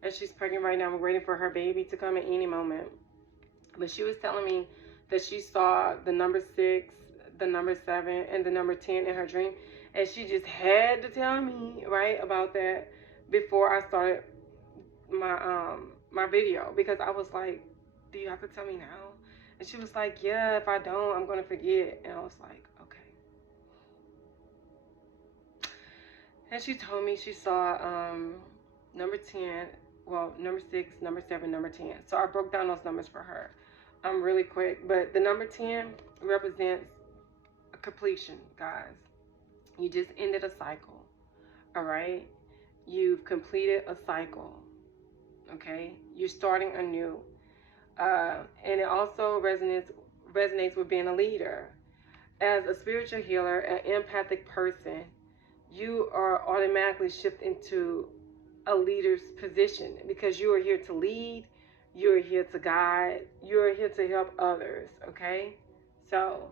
and she's pregnant right now. We're waiting for her baby to come at any moment. But she was telling me that she saw the number 6, the number 7, and the number 10 in her dream. And she just had to tell me, right, about that before I started my video. Because I was like, do you have to tell me now? And she was like, yeah, if I don't, I'm going to forget. And I was like, okay. And she told me she saw number 10, well, number 6, number 7, number 10. So I broke down those numbers for her. I'm really quick. But the number 10 represents a completion, guys. You just ended a cycle, all right? You've completed a cycle, okay? You're starting anew. And it also resonates with being a leader. As a spiritual healer, an empathic person, you are automatically shifted into a leader's position because you are here to lead, you are here to guide, you are here to help others, okay? So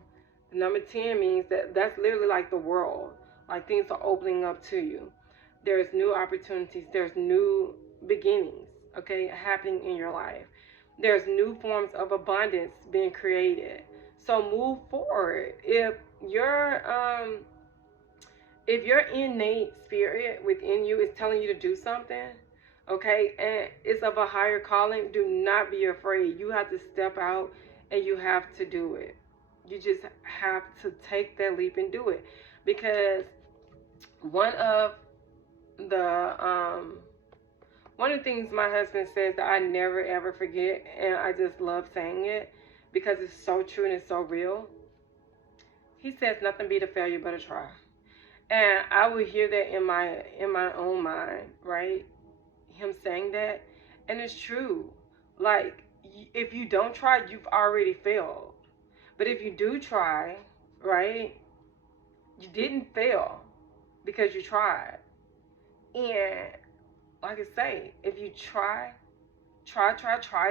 the number 10 means that that's literally like the world. Like things are opening up to you. There's new opportunities. There's new beginnings, okay, happening in your life. There's new forms of abundance being created. So move forward. If your innate spirit within you is telling you to do something, okay, and it's of a higher calling, do not be afraid. You have to step out and you have to do it. You just have to take that leap and do it. Because one of the things my husband says that I never ever forget, and I just love saying it because it's so true and it's so real. He says nothing beat a failure but a try. And I would hear that in my own mind, right? Him saying that, and it's true. Like if you don't try, you've already failed. But if you do try, right, you didn't fail because you tried. And like I say, if you try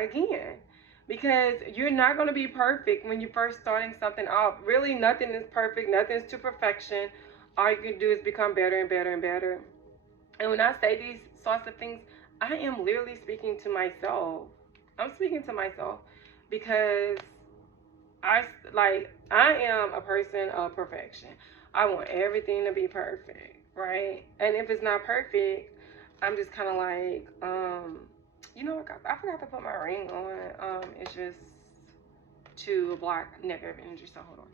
again. Because you're not going to be perfect when you're first starting something off. Really, nothing is perfect. Nothing's to perfection. All you can do is become better and better and better. And when I say these sorts of things, I am literally speaking to myself. I'm speaking to myself because I am a person of perfection. I want everything to be perfect, right? And if it's not perfect, I'm just kind of like, you know, I forgot to put my ring on. It's just to block negative energy. So hold on.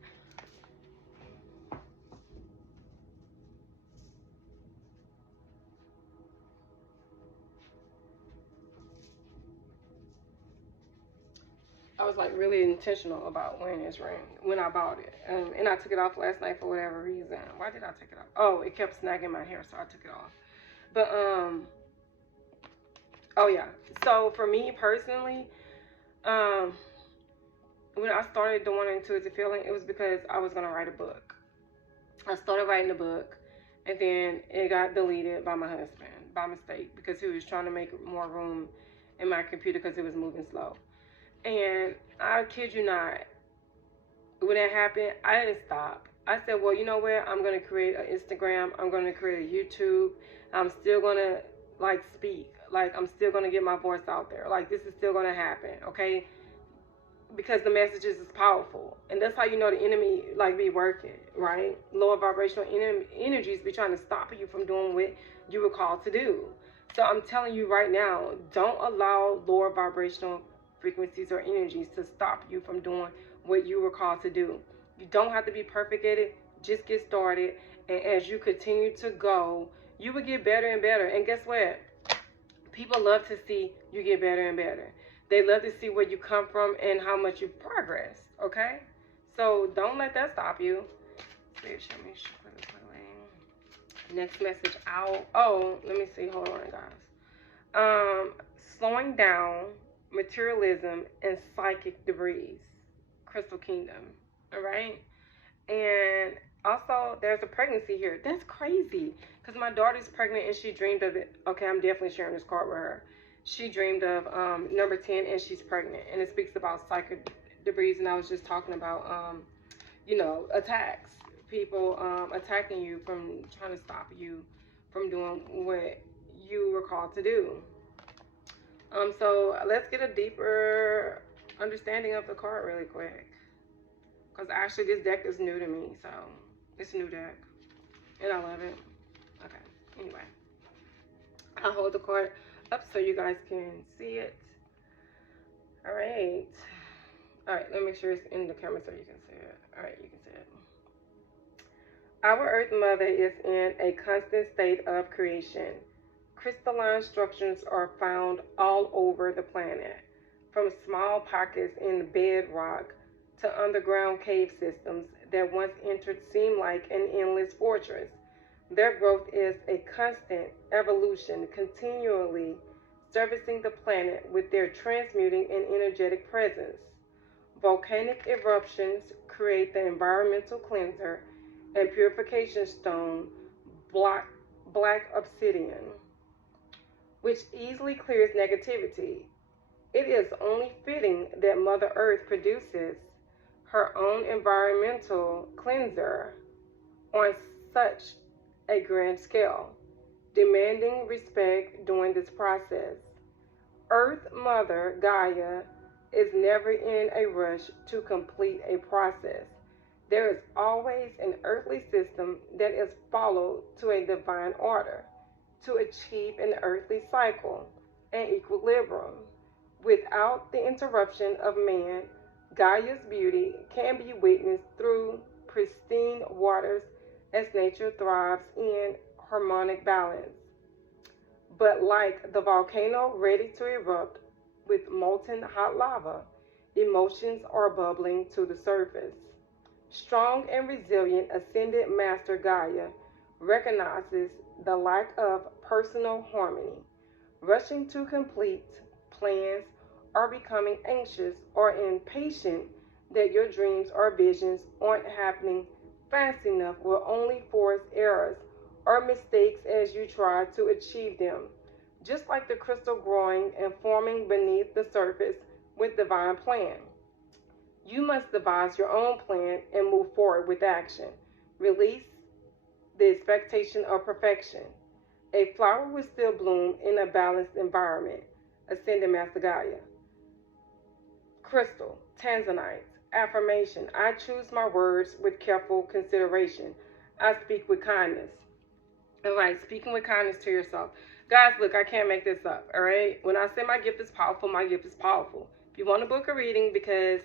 I was like really intentional about wearing this ring when I bought it. And I took it off last night for whatever reason. Why did I take it off? Oh, it kept snagging my hair, so I took it off. But oh yeah. So for me personally, um, when I started doing Intuitive Feeling, it was because I was gonna write a book. I started writing the book, and then it got deleted by my husband by mistake because he was trying to make more room in my computer because it was moving slow. And I kid you not, when that happened, I didn't stop. I said, well, you know what? I'm going to create an Instagram. I'm going to create a YouTube. I'm still going to, like, speak. Like, I'm still going to get my voice out there. Like, this is still going to happen, okay? Because the messages is powerful. And that's how you know the enemy, like, be working, right? Lower vibrational energies be trying to stop you from doing what you were called to do. So I'm telling you right now, don't allow lower vibrational frequencies or energies to stop you from doing what you were called to do. You don't have to be perfect at it. Just get started. And as you continue to go, you will get better and better. And guess what? People love to see you get better and better. They love to see where you come from and how much you progress. Okay? So don't let that stop you. Next message out. Oh, let me see. Hold on, guys. Slowing down materialism and psychic debris. Crystal Kingdom. All right? And also, there's a pregnancy here. That's crazy. Because my daughter's pregnant and she dreamed of it. Okay, I'm definitely sharing this card with her. She dreamed of number 10 and she's pregnant. And it speaks about psychic debris. And I was just talking about, you know, attacks. People attacking you from trying to stop you from doing what you were called to do. So let's get a deeper understanding of the card really quick. Because actually this deck is new to me, so it's a new deck. And I love it. Okay, anyway. I'll hold the card up so you guys can see it. Alright. Alright, let me make sure it's in the camera so you can see it. Alright, you can see it. Our Earth Mother is in a constant state of creation. Crystalline structures are found all over the planet, from small pockets in the bedrock to underground cave systems that once entered seem like an endless fortress. Their growth is a constant evolution, continually servicing the planet with their transmuting and energetic presence. Volcanic eruptions create the environmental cleanser and purification stone, black obsidian, which easily clears negativity. It is only fitting that Mother Earth produces her own environmental cleanser on such a grand scale, demanding respect during this process. Earth Mother Gaia is never in a rush to complete a process. There is always an earthly system that is followed to a divine order to achieve an earthly cycle and equilibrium. Without the interruption of man, Gaia's beauty can be witnessed through pristine waters as nature thrives in harmonic balance. But like the volcano ready to erupt with molten hot lava, emotions are bubbling to the surface. Strong and resilient Ascended Master Gaia recognizes the lack of personal harmony, rushing to complete plans, or becoming anxious or impatient that your dreams or visions aren't happening fast enough will only force errors or mistakes as you try to achieve them. Just like the crystal growing and forming beneath the surface with divine plan. You must devise your own plan and move forward with action. Release the expectation of perfection. A flower will still bloom in a balanced environment. Ascended Master Gaia. Crystal, Tanzanite, affirmation. I choose my words with careful consideration. I speak with kindness. All right, speaking with kindness to yourself. Guys, look, I can't make this up, all right? When I say my gift is powerful, my gift is powerful. If you want to book a reading because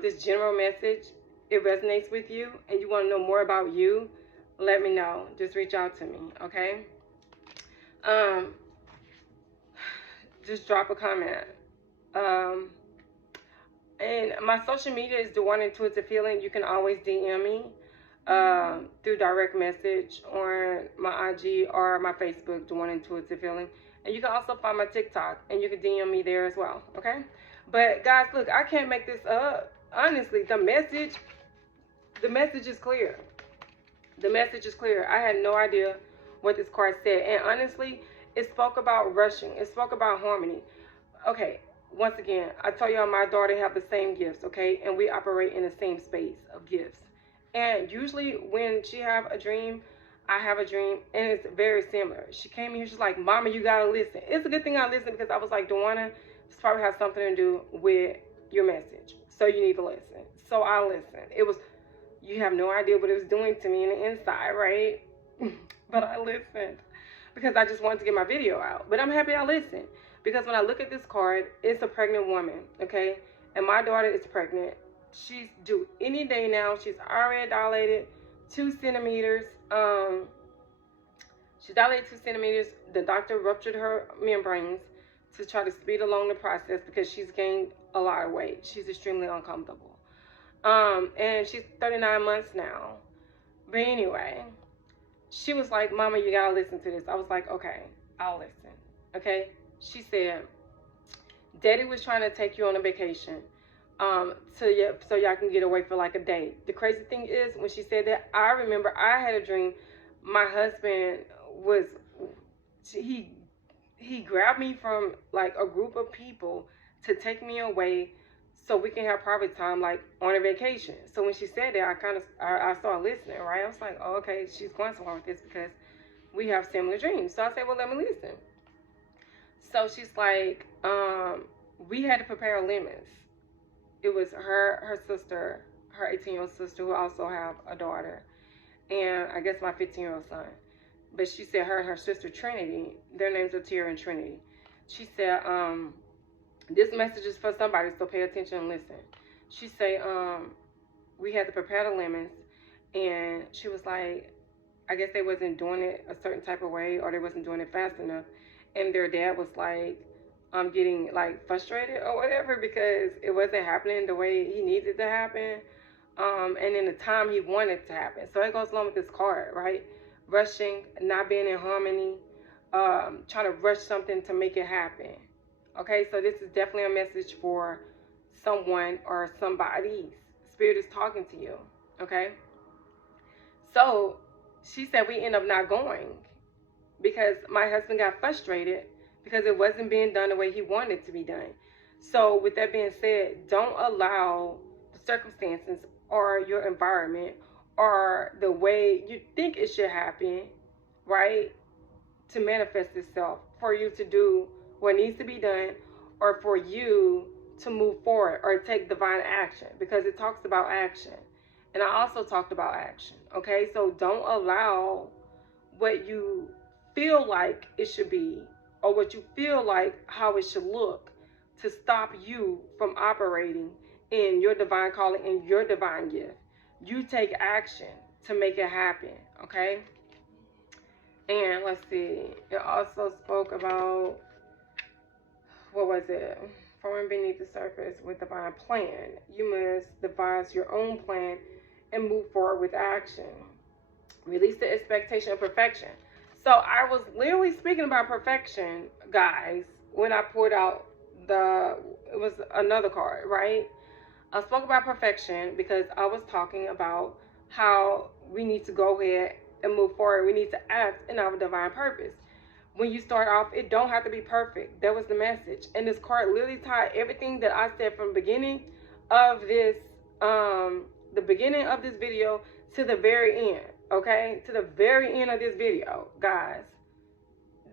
this general message, it resonates with you and you want to know more about you, let me know. Just reach out to me, okay? Just drop a comment. And my social media is The One Intuitive Healing. You can always DM me through direct message on my IG or my Facebook, The One Intuitive Healing. And you can also find my TikTok, and you can DM me there as well, okay? But guys, look, I can't make this up. Honestly, the message is clear. The message is clear. I had no idea what this card said. And honestly, it spoke about rushing. It spoke about harmony. Okay, once again, I told y'all my daughter have the same gifts, okay? And we operate in the same space of gifts. And usually when she have a dream, I have a dream, and it's very similar. She came in here, she's like, Mama, you gotta listen. It's a good thing I listened, because I was like, Dawana, this probably has something to do with your message. So you need to listen. So I listened. It was, you have no idea what it was doing to me in the inside, right? But I listened because I just wanted to get my video out. But I'm happy I listened, because when I look at this card, it's a pregnant woman, okay? And my daughter is pregnant. She's due any day now. She's already dilated 2 centimeters. She dilated 2 centimeters. The doctor ruptured her membranes to try to speed along the process, because she's gained a lot of weight. She's extremely uncomfortable. And she's 39 months now. But anyway, she was like, Mama, you gotta listen to this. I was like, okay, I'll listen. Okay? She said, Daddy was trying to take you on a vacation. So y'all can get away for like a day. The crazy thing is, when she said that, I remember I had a dream. My husband was, he grabbed me from like a group of people to take me away so we can have private time, like on a vacation. So when she said that, I started listening, right? I was like, oh, okay, she's going somewhere with this, because we have similar dreams. So I said, well, let me listen. So she's like, we had to prepare lemons. It was her sister, her 18-year-old sister, who also have a daughter, and I guess my 15-year-old son. But she said her and her sister Trinity, their names are Tierra and Trinity. She said, this message is for somebody, so pay attention and listen. She said, we had to prepare the lemons, and she was like, I guess they wasn't doing it a certain type of way, or they wasn't doing it fast enough. And their dad was like, getting like frustrated or whatever, because it wasn't happening the way he needed it to happen, and in the time he wanted to happen. So it goes along with this card, right? Rushing, not being in harmony, trying to rush something to make it happen. Okay, so this is definitely a message for someone or somebody. Spirit is talking to you, okay? So she said we end up not going, because my husband got frustrated because it wasn't being done the way he wanted it to be done. So with that being said, don't allow the circumstances or your environment or the way you think it should happen, right, to manifest itself for you to do what needs to be done, or for you to move forward or take divine action, because it talks about action. And I also talked about action, okay? So don't allow what you feel like it should be, or what you feel like how it should look, to stop you from operating in your divine calling and your divine gift. You take action to make it happen, okay? And let's see, it also spoke about, what was it? Forming beneath the surface with divine plan. You must devise your own plan and move forward with action. Release the expectation of perfection. So I was literally speaking about perfection, guys, when I pulled out it was another card, right? I spoke about perfection because I was talking about how we need to go ahead and move forward. We need to act in our divine purpose. When you start off, it don't have to be perfect. That was the message. And this card literally tied everything that I said from the beginning of this, the beginning of this video to the very end, okay? To the very end of this video, guys.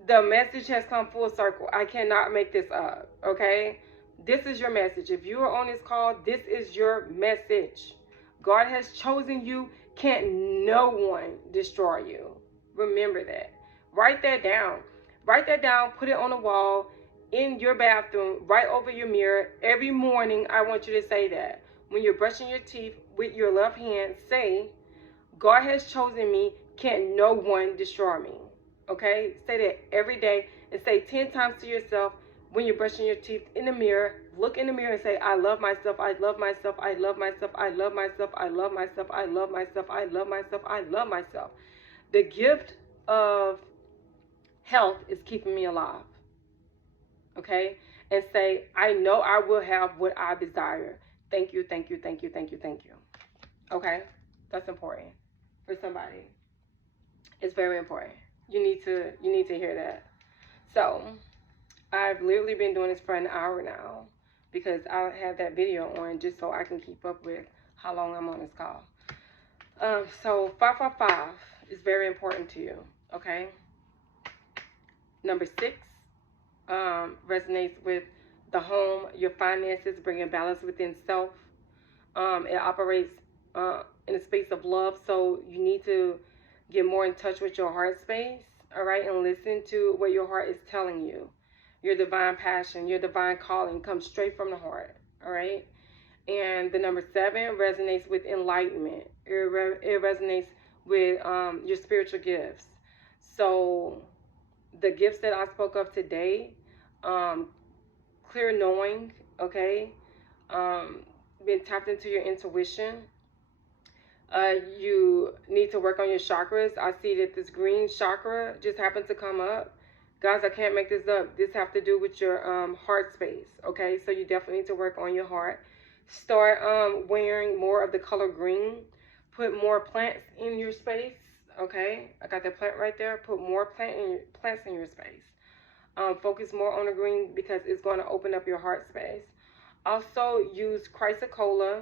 The message has come full circle. I cannot make this up, okay? This is your message. If you are on this call, this is your message. God has chosen you. Can't no one destroy you. Remember that. Write that down. Write that down. Put it on the wall in your bathroom, right over your mirror. Every morning, I want you to say that. When you're brushing your teeth with your left hand, say, God has chosen me. Can't no one destroy me. Okay? Say that every day, and say 10 times to yourself, when you're brushing your teeth in the mirror, look in the mirror and say, I love myself, I love myself, I love myself, I love myself, I love myself, I love myself, I love myself, I love myself. The gift of health is keeping me alive. Okay? And say, I know I will have what I desire. Thank you, thank you, thank you, thank you, thank you. Okay? That's important for somebody. It's very important. You need to hear that. So I've literally been doing this for an hour now because I have that video on just so I can keep up with how long I'm on this call. So 555 is very important to you. Okay? Number 6 resonates with the home, your finances, bringing balance within self. It operates in a space of love, so you need to get more in touch with your heart space, all right, and listen to what your heart is telling you. Your divine passion, your divine calling comes straight from the heart, all right? And the number 7 resonates with enlightenment. It resonates with your spiritual gifts. So the gifts that I spoke of today, clear knowing, okay, being tapped into your intuition. You need to work on your chakras. I see that this green chakra just happened to come up. Guys, I can't make this up. This have to do with your heart space, okay? So you definitely need to work on your heart. Start wearing more of the color green. Put more plants in your space, okay? I got that plant right there. Put more plants in your space. Focus more on the green because it's going to open up your heart space. Also, use chrysocolla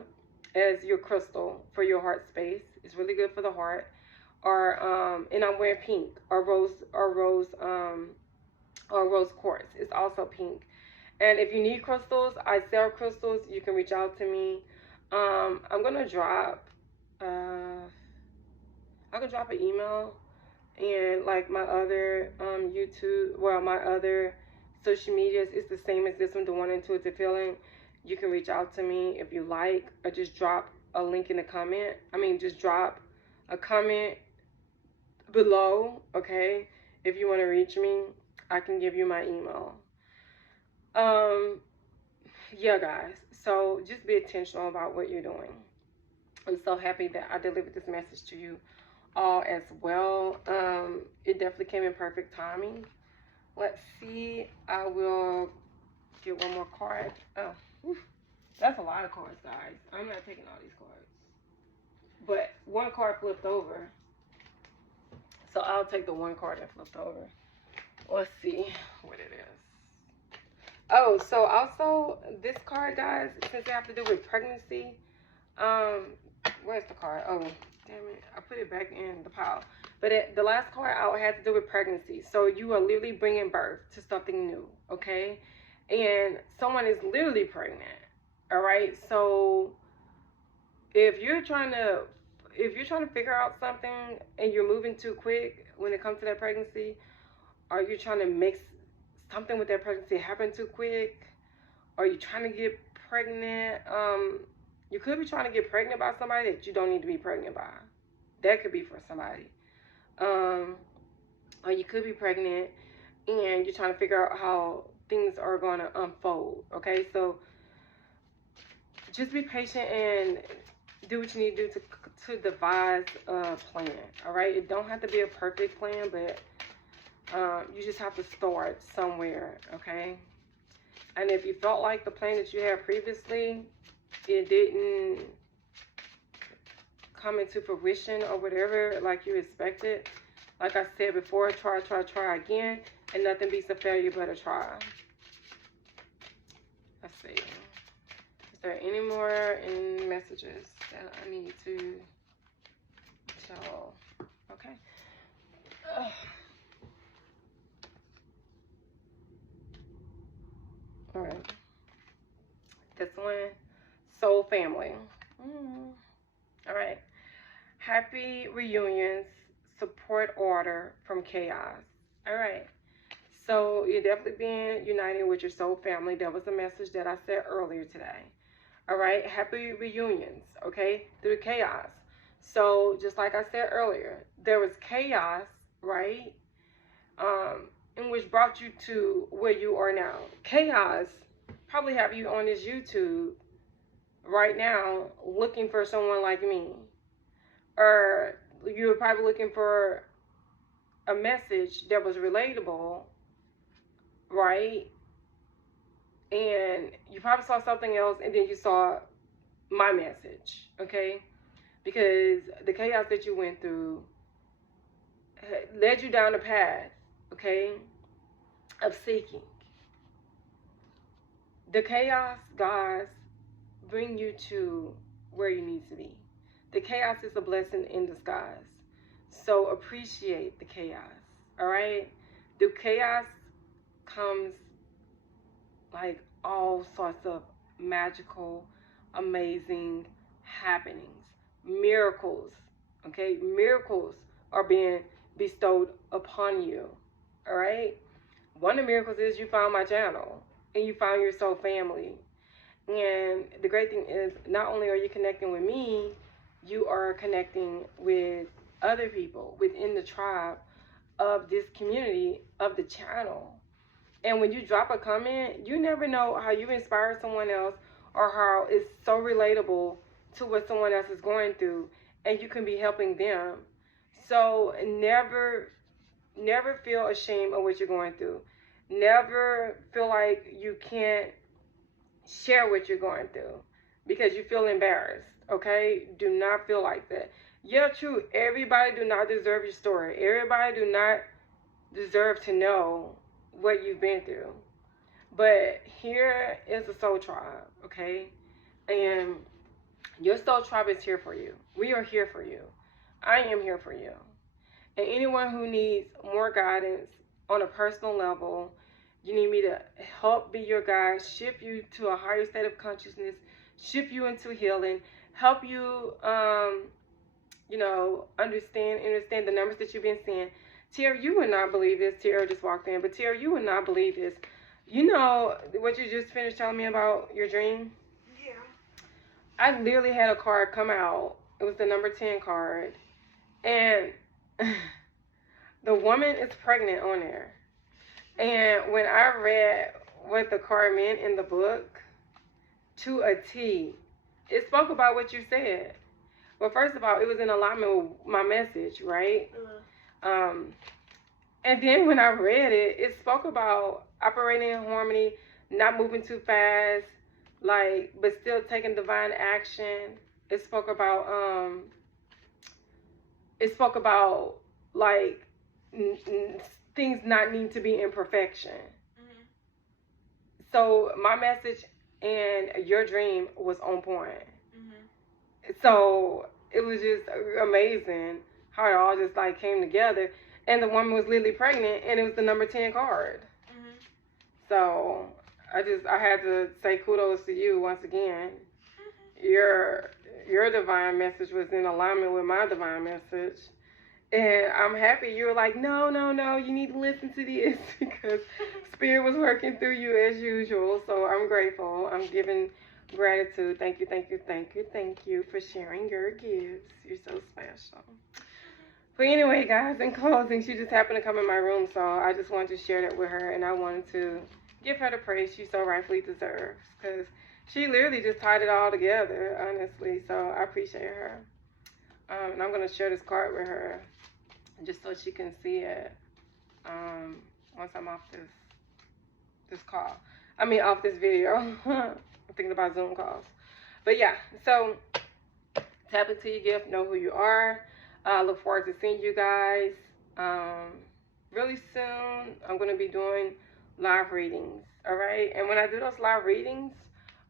as your crystal for your heart space. It's really good for the heart. Or and I'm wearing pink or rose quartz. It's also pink. And if you need crystals, I sell crystals. You can reach out to me. I'm gonna drop. I can drop an email and like my other YouTube. Well, my other social medias is the same as this one. The One Intuitive Healing. You can reach out to me if you like, or just drop a link in the comment. Just drop a comment below, okay? If you want to reach me, I can give you my email. Yeah, guys. So just be intentional about what you're doing. I'm so happy that I delivered this message to you all as well. It definitely came in perfect timing. Let's see. I will get one more card. Oh, whew. That's a lot of cards, guys. I'm not taking all these cards. But one card flipped over. So I'll take the one card that flipped over. Let's see what it is. Oh, so also this card, guys, since they have to do with pregnancy. Where's the card? Oh, damn it. I put it back in the pile. But the last card out had to do with pregnancy. So you are literally bringing birth to something new, okay? And someone is literally pregnant. All right, so if you're trying to figure out something and you're moving too quick when it comes to that pregnancy, or you're trying to make something with that pregnancy happen too quick, or you're trying to get pregnant, you could be trying to get pregnant by somebody that you don't need to be pregnant by. That could be for somebody. Or you could be pregnant and you're trying to figure out how things are going to unfold, okay? So just be patient and do what you need to do to devise a plan, all right? It don't have to be a perfect plan, but you just have to start somewhere, okay? And if you felt like the plan that you had previously, it didn't come into fruition or whatever like you expected, like I said before, try again, and nothing beats a failure but a try. Let's see. Is there any more messages that I need to tell? Okay. All right. This one, soul family. All right. Happy reunions, support order from chaos. All right. So you're definitely being united with your soul family. That was a message that I said earlier today. All right. Happy reunions. Okay. Through chaos. So just like I said earlier, there was chaos, right? and which brought you to where you are now. Chaos probably have you on this YouTube right now looking for someone like me. Or you were probably looking for a message that was relatable, right? And you probably saw something else and then you saw my message, okay? Because the chaos that you went through led you down a path, okay, of seeking. The chaos, guys, bring you to where you need to be. The chaos is a blessing in disguise. So appreciate the chaos, all right? The chaos comes like all sorts of magical, amazing happenings, miracles, okay? Miracles are being bestowed upon you, all right? One of the miracles is you found my channel and you found your soul family. And the great thing is, not only are you connecting with me, you are connecting with other people within the tribe of this community of the channel. And when you drop a comment, you never know how you inspire someone else or how it's so relatable to what someone else is going through, and you can be helping them. So never feel ashamed of what you're going through. Never feel like you can't share what you're going through because you feel embarrassed, okay? Do not feel like that. Yeah, true, everybody do not deserve your story. Everybody do not deserve to know what you've been through. But here is the soul tribe, okay? And your soul tribe is here for you. We are here for you. I am here for you. And anyone who needs more guidance on a personal level, you need me to help be your guide, shift you to a higher state of consciousness, shift you into healing, help you, understand the numbers that you've been seeing. Tierra, you would not believe this. Tierra just walked in, but Tierra, you would not believe this. You know what you just finished telling me about your dream? Yeah. I literally had a card come out. It was the number 10 card. And the woman is pregnant on there. And when I read what the card meant in the book, to a T, it spoke about what you said. Well, first of all, it was in alignment with my message, right? And then when I read it, it spoke about operating in harmony, not moving too fast, but still taking divine action. It spoke about things not need to be in perfection. Mm-hmm. So my message and your dream was on point. Mm-hmm. So it was just amazing how it all just came together. And the woman was literally pregnant, and it was the number 10 card. Mm-hmm. So I had to say kudos to you once again. Mm-hmm. Your divine message was in alignment with my divine message. And I'm happy you were like, no, you need to listen to this because Spirit was working through you as usual. So I'm grateful. I'm giving gratitude. Thank you for sharing your gifts. You're so special. But anyway, guys, in closing, she just happened to come in my room, so I just wanted to share that with her, and I wanted to give her the praise she so rightfully deserves because she literally just tied it all together, honestly. So I appreciate her. And I'm going to share this card with her just so she can see it once I'm off this call. Off this video. I'm thinking about Zoom calls. But yeah, so tap into your gift, know who you are. Look forward to seeing you guys really soon. I'm going to be doing live readings, all right? And when I do those live readings,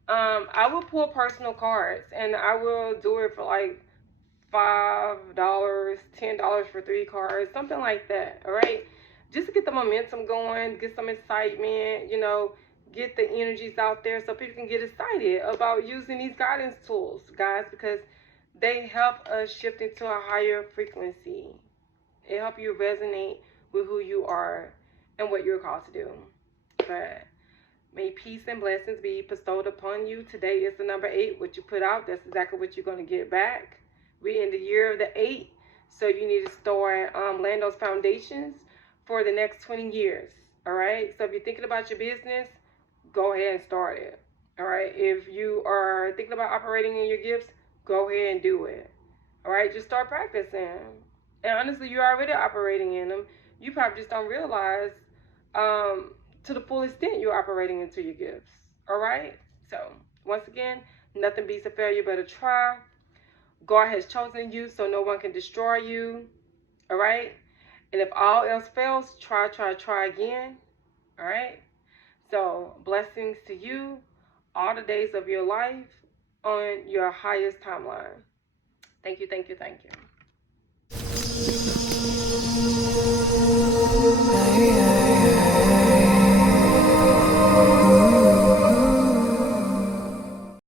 I will pull personal cards, and I will do it for $5, $10 for 3 cards, something like that, all right? Just to get the momentum going, get some excitement, get the energies out there so people can get excited about using these guidance tools, guys, because they help us shift into a higher frequency. It helps you resonate with who you are and what you're called to do. But may peace and blessings be bestowed upon you. Today is the number 8. What you put out, that's exactly what you're going to get back. We're in the year of the 8, so you need to start laying those foundations for the next 20 years. All right. So if you're thinking about your business, go ahead and start it. All right. If you are thinking about operating in your gifts, go ahead and do it. All right. Just start practicing. And honestly, you're already operating in them. You probably just don't realize to the full extent you're operating into your gifts. All right. So once again, nothing beats a failure but a try. God has chosen you so no one can destroy you. All right. And if all else fails, try again. All right. So blessings to you all the days of your life on your highest timeline. Thank you, thank you, thank you.